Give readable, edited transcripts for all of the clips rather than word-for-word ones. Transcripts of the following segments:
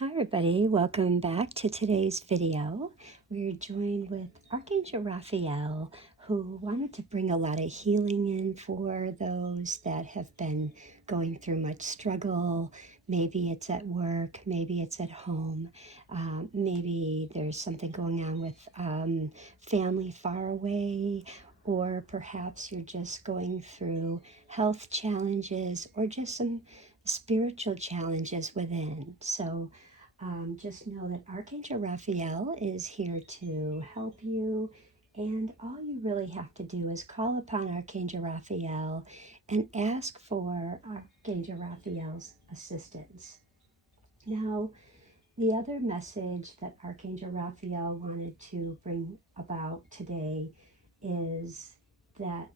Hi everybody, welcome back to today's video. We're joined with Archangel Raphael, who wanted to bring a lot of healing in for those that have been going through much struggle. Maybe it's at work, maybe it's at home, maybe there's something going on with family far away, or perhaps you're just going through health challenges or just some spiritual challenges within. So just know that Archangel Raphael is here to help you, and all you really have to do is call upon Archangel Raphael and ask for Archangel Raphael's assistance. Now, the other message that Archangel Raphael wanted to bring about today is that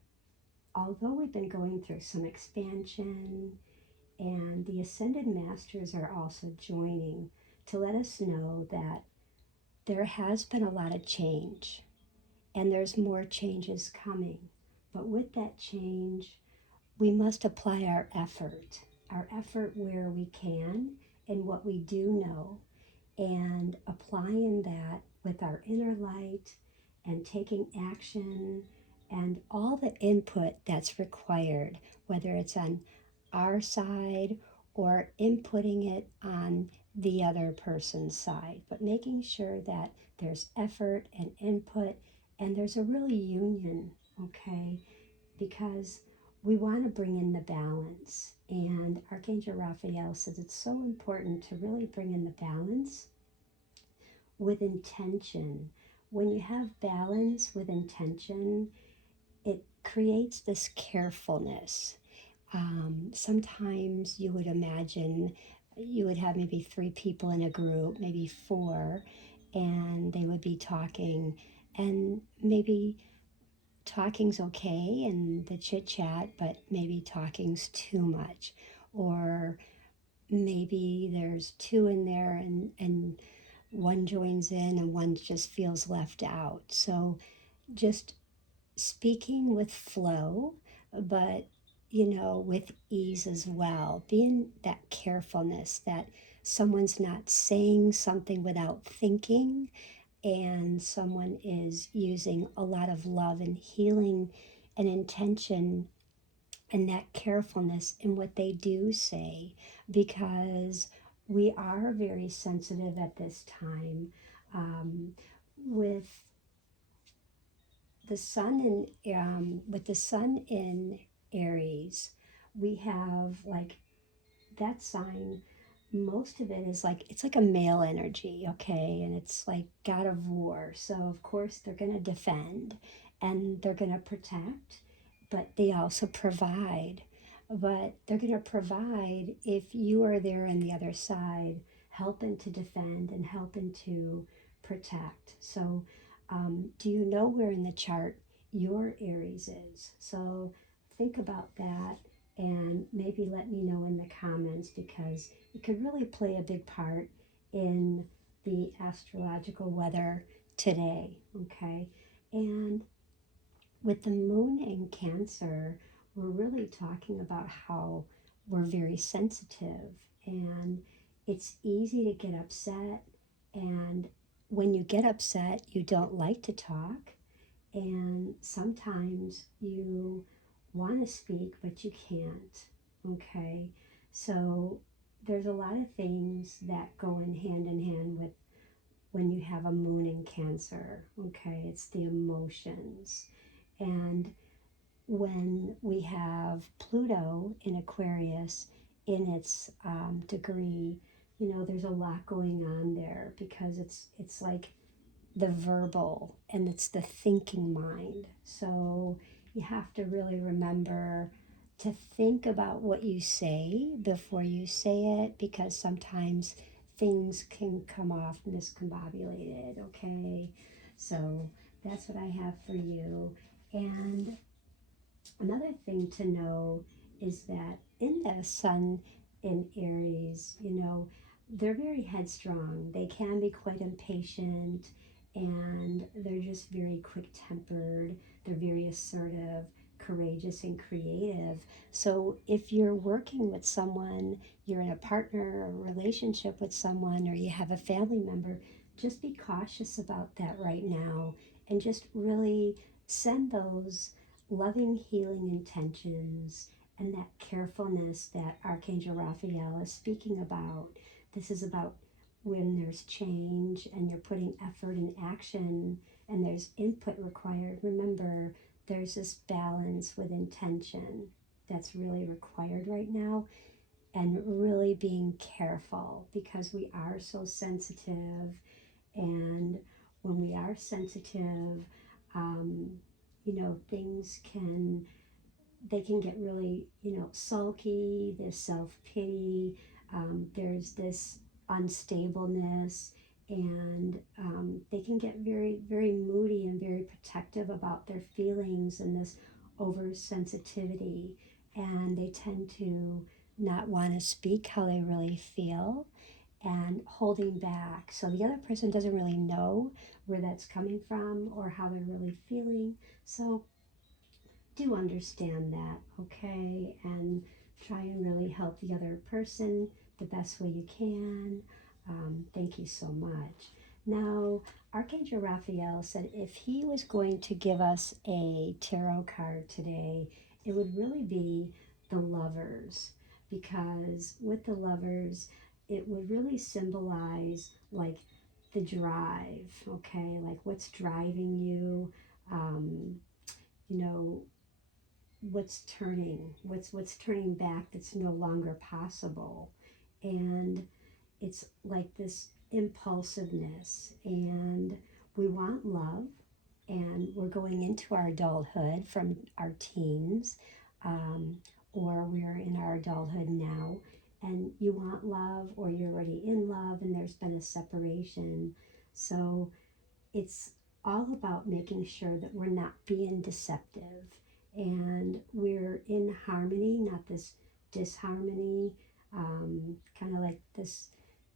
although we've been going through some expansion, and the Ascended Masters are also joining to let us know that there has been a lot of change and there's more changes coming. But with that change, we must apply our effort where we can and what we do know, and applying that with our inner light and taking action and all the input that's required, whether it's on our side or inputting it on the other person's side, but making sure that there's effort and input and there's a really union, okay? Because we want to bring in the balance. And Archangel Raphael says it's so important to really bring in the balance with intention. When you have balance with intention, it creates this carefulness. Sometimes you would imagine you would have maybe 3 people in a group, maybe 4, and they would be talking, and maybe talking's okay and the chit chat, but maybe talking's too much. Or maybe there's 2 in there and one joins in and one just feels left out. So just speaking with flow, but with ease as well, being that carefulness that someone's not saying something without thinking, and someone is using a lot of love and healing and intention and that carefulness in what they do say, because we are very sensitive at this time, with the sun in Aries. We have like that sign. Most of it is like, it's like a male energy, okay, and it's like god of war. So of course they're going to defend and they're going to protect, but they also provide. But they're going to provide if you are there on the other side, helping to defend and helping to protect. So do you know where in the chart your Aries is? So think about that and maybe let me know in the comments, because it could really play a big part in the astrological weather today, okay? And with the moon in Cancer, we're really talking about how we're very sensitive and it's easy to get upset. And when you get upset, you don't like to talk. And sometimes you want to speak, but you can't. Okay? So there's a lot of things that go in hand with when you have a moon in Cancer. Okay? It's the emotions. And when we have Pluto in Aquarius in its degree, there's a lot going on there, because it's like the verbal and it's the thinking mind. So you have to really remember to think about what you say before you say it, because sometimes things can come off miscombobulated, okay? So that's what I have for you. And another thing to know is that in the sun in Aries, they're very headstrong. They can be quite impatient and they're just very quick tempered. They're very assertive, courageous and creative. So if you're working with someone, you're in a partner or relationship with someone, or you have a family member, just be cautious about that right now, and just really send those loving, healing intentions and that carefulness that Archangel Raphael is speaking about. This is about when there's change and you're putting effort and action and there's input required. Remember, there's this balance with intention that's really required right now, and really being careful because we are so sensitive. And when we are sensitive, um, things they can get really, sulky, there's self-pity, there's this unstableness, and they can get very, very moody and very protective about their feelings and this oversensitivity, and they tend to not want to speak how they really feel and holding back. So the other person doesn't really know where that's coming from or how they're really feeling. So do understand that, okay? And try and really help the other person the best way you can. Thank you so much. Now, Archangel Raphael said if he was going to give us a tarot card today, it would really be the Lovers, because with the Lovers, it would really symbolize like the drive, okay? Like what's driving you, you know, what's turning back that's no longer possible. And it's like this impulsiveness, and we want love, and we're going into our adulthood from our teens, or we're in our adulthood now, and you want love, or you're already in love and there's been a separation. So it's all about making sure that we're not being deceptive and we're in harmony, not this disharmony, kind of like this,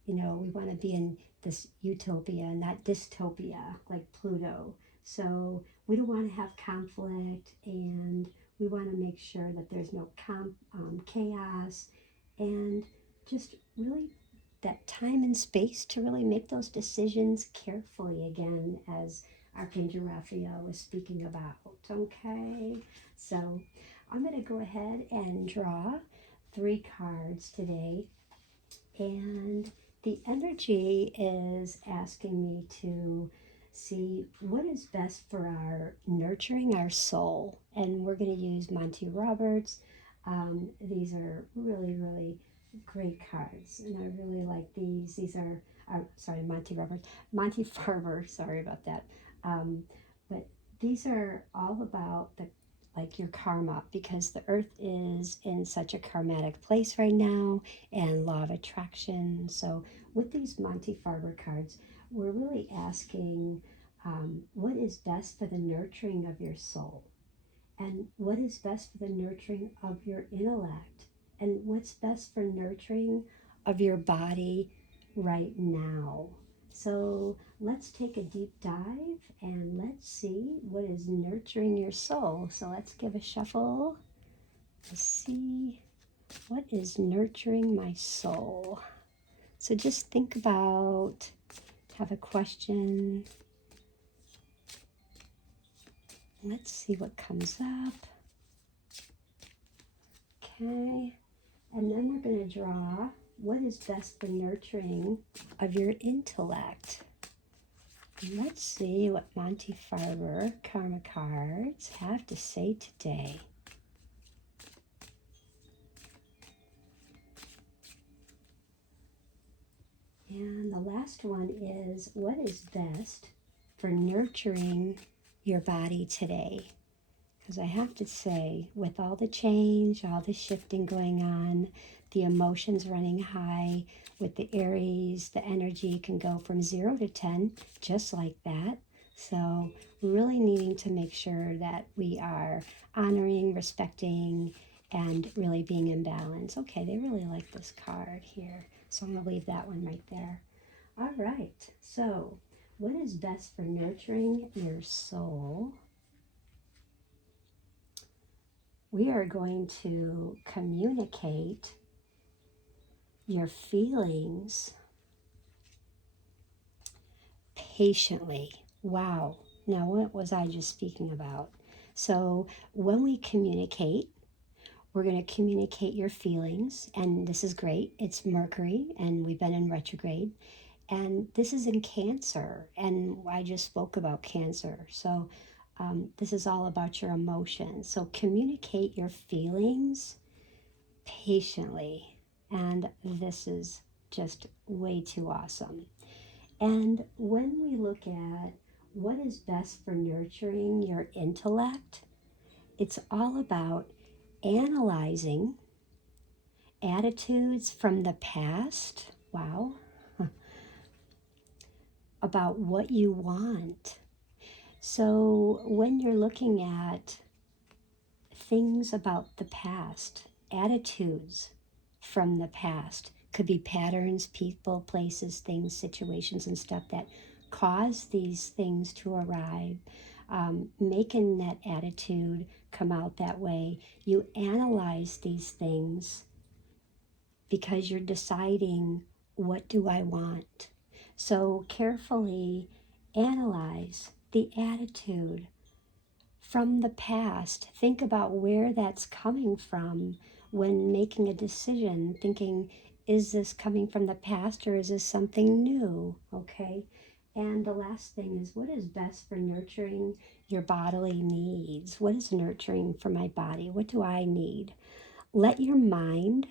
we want to be in this utopia, not dystopia, like Pluto. So we don't want to have conflict, and we want to make sure that there's no chaos, and just really that time and space to really make those decisions carefully, again, as Archangel Raphael was speaking about. Okay, so I'm going to go ahead and draw 3 cards today, and the energy is asking me to see what is best for our nurturing our soul, and we're going to use Monty Roberts. These are really, really great cards, and I really like these. These are sorry, Monty Roberts, Monty Farber. Sorry about that. But these are all about the like your karma, because the earth is in such a karmatic place right now, and law of attraction. So with these Monty Farber cards, we're really asking what is best for the nurturing of your soul, and what is best for the nurturing of your intellect, and what's best for nurturing of your body right now. So let's take a deep dive and let's see what is nurturing your soul. So let's give a shuffle to see what is nurturing my soul. So just think about, have a question. Let's see what comes up. Okay, and then we're going to draw what is best for nurturing of your intellect. Let's see what Monty Farber Karma cards have to say today. And the last one is what is best for nurturing your body today. Because I have to say, with all the change, all the shifting going on, the emotions running high, with the Aries, the energy can go from 0 to 10, just like that. So really needing to make sure that we are honoring, respecting, and really being in balance. Okay, they really like this card here, so I'm going to leave that one right there. All right, so what is best for nurturing your soul? we are going to communicate your feelings patiently. Wow. Now, what was I just speaking about? So, when we communicate, we're going to communicate your feelings, and this is great. It's Mercury, and we've been in retrograde, and this is in Cancer, and I just spoke about Cancer. So, this is all about your emotions. So, communicate your feelings patiently, and this is just way too awesome. And when we look at what is best for nurturing your intellect, it's all about analyzing attitudes from the past. Wow. About what you want. So when you're looking at things about the past, attitudes from the past, could be patterns, people, places, things, situations, and stuff that cause these things to arrive, making that attitude come out that way. You analyze these things because you're deciding, what do I want? So carefully analyze the attitude from the past. Think about where that's coming from when making a decision, thinking, is this coming from the past or is this something new? Okay. And the last thing is, what is best for nurturing your bodily needs? What is nurturing for my body? What do I need? Let your mind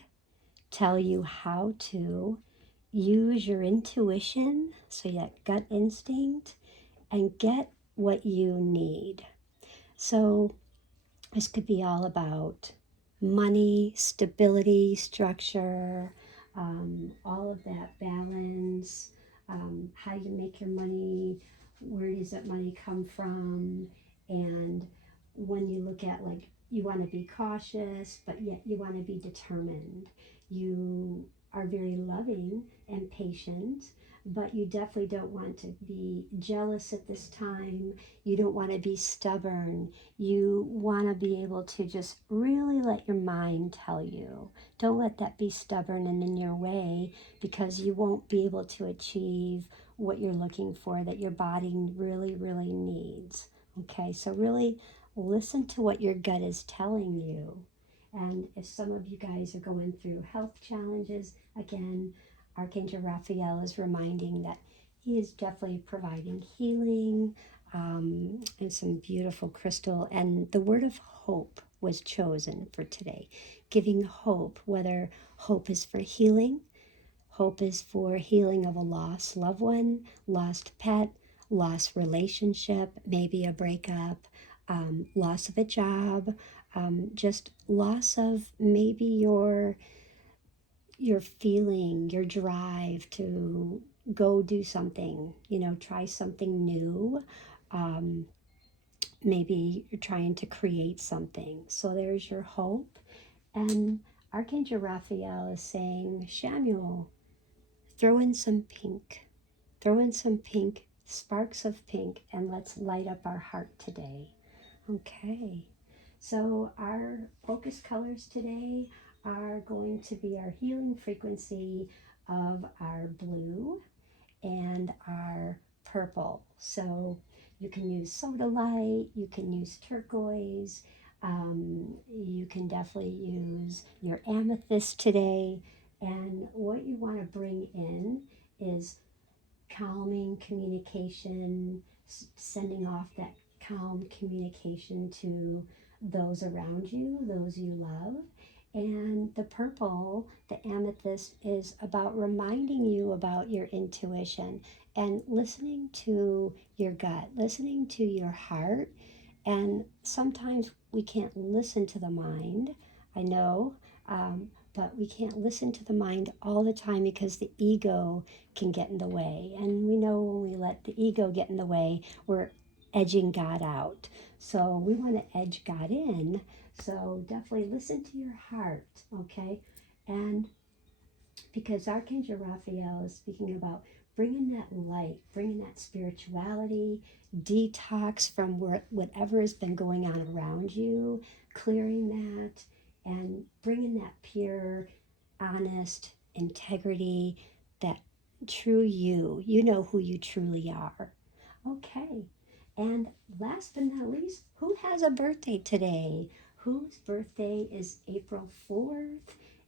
tell you how to use your intuition, so that gut instinct, and get what you need. So this could be all about money, stability, structure, all of that balance, how you make your money, where does that money come from, and when you look at, like, you want to be cautious, but yet you want to be determined. You are very loving and patient, but you definitely don't want to be jealous at this time. You don't want to be stubborn. You want to be able to just really let your mind tell you. Don't let that be stubborn and in your way, because you won't be able to achieve what you're looking for, that your body really, really needs. Okay, so really listen to what your gut is telling you. And if some of you guys are going through health challenges, again, Archangel Raphael is reminding that he is definitely providing healing, and some beautiful crystal. And the word of hope was chosen for today, giving hope, whether hope is for healing, hope is for healing of a lost loved one, lost pet, lost relationship, maybe a breakup, loss of a job, just loss of maybe your feeling, your drive to go do something, try something new. Maybe you're trying to create something. So there's your hope. And Archangel Raphael is saying, Shamuel, throw in some pink. Throw in some pink, sparks of pink, and let's light up our heart today. Okay. So our focus colors today are going to be our healing frequency of our blue and our purple. So you can use soda light, you can use turquoise, you can definitely use your amethyst today. And what you want to bring in is calming communication, sending off that calm communication to those around you, those you love. And the purple, the amethyst, is about reminding you about your intuition and listening to your gut, listening to your heart. And sometimes we can't listen to the mind, I know, but we can't listen to the mind all the time because the ego can get in the way. And we know when we let the ego get in the way, we're edging God out. So we want to edge God in. So definitely listen to your heart, okay? And because Archangel Raphael is speaking about bringing that light, bringing that spirituality, detox from whatever has been going on around you, clearing that, and bringing that pure, honest integrity, that true you. You know who you truly are. Okay. And last but not least, who has a birthday today? Whose birthday is April 4th?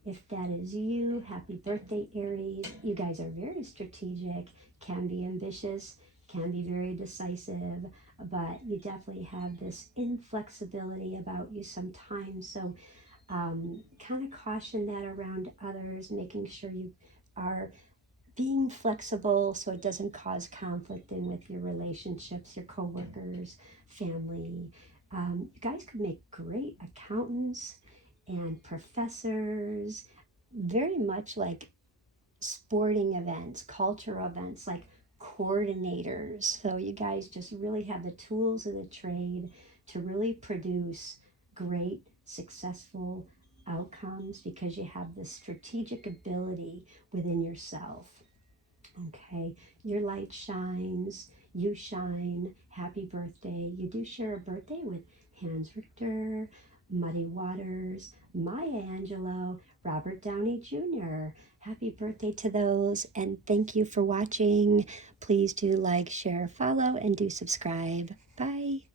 If that is you, happy birthday, Aries. You guys are very strategic, can be ambitious, can be very decisive, but you definitely have this inflexibility about you sometimes. So kind of caution that around others, making sure you are being flexible so it doesn't cause conflict in with your relationships, your coworkers, family. You guys could make great accountants and professors, very much like sporting events, cultural events, like coordinators. So you guys just really have the tools of the trade to really produce great, successful outcomes because you have this strategic ability within yourself. Okay, your light shines, you shine. Happy birthday. You do share a birthday with Hans Richter, Muddy Waters, Maya Angelou, Robert Downey Jr. Happy birthday to those, and thank you for watching. Please do like, share, follow, and do subscribe. Bye.